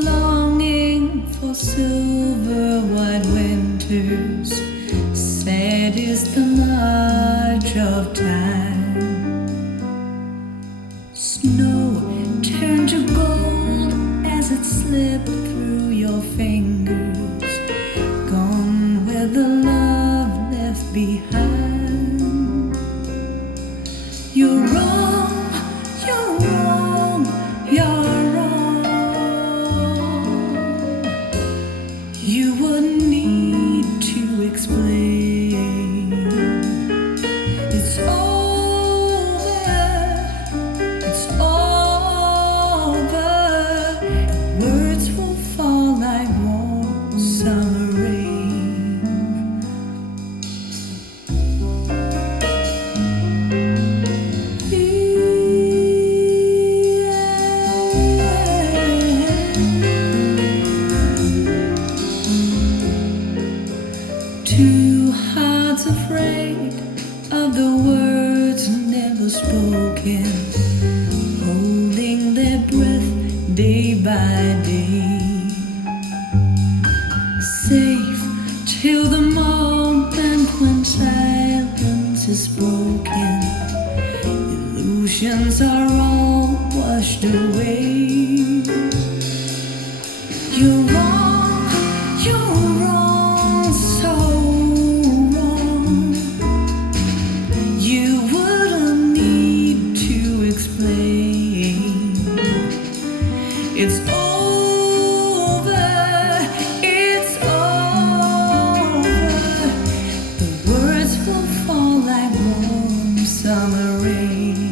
longing for silver white winters. Sad is the march of time. Snow turned to gold as it slipped through your fingers, gone where the love left behind. You're wrong, you're wrong, you're wrong. You wouldn't need to explain. It's over, it's over. The words will fall like warm summer rain. Two hearts afraid of the words never spoken, holding their breath day by day. Safe till the moment when silence is broken. Illusions are all washed away. You're wrong, so wrong. You wouldn't need to explain. It's over, it's over. The words will fall like warm summer rain.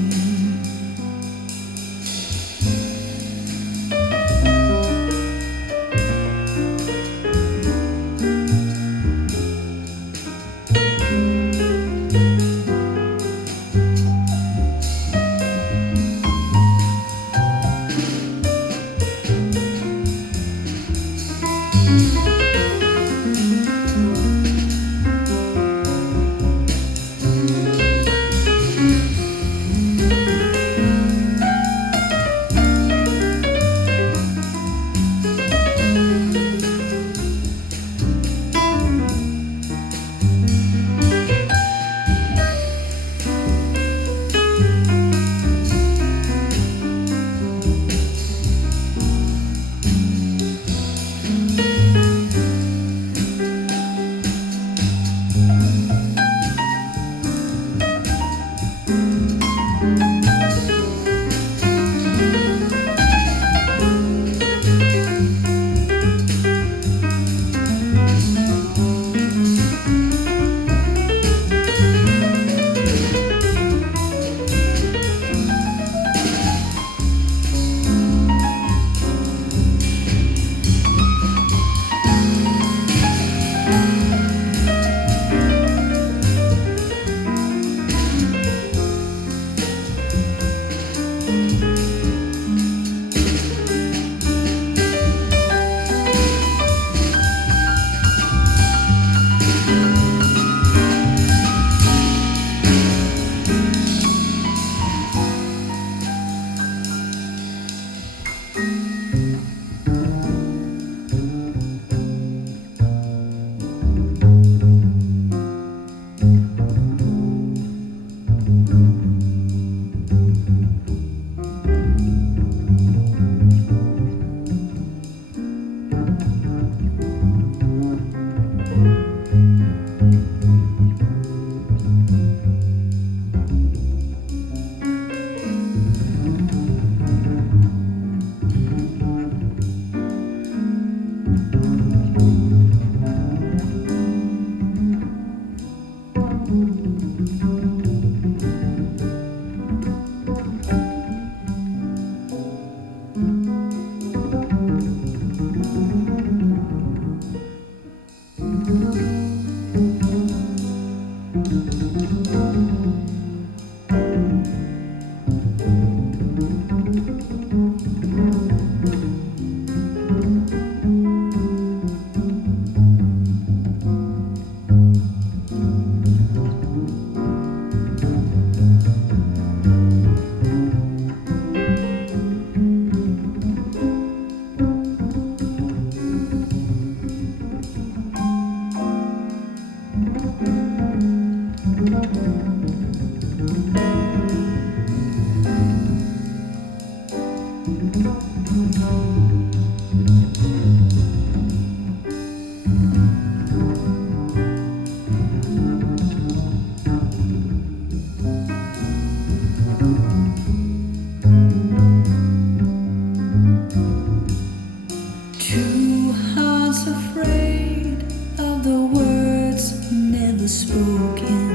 Two hearts afraid of the words never spoken,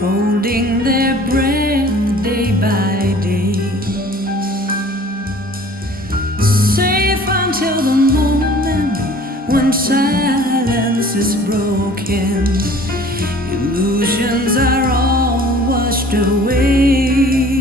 holding their breath day by day, safe until the moment when silence is broken. Illusions are all washed away.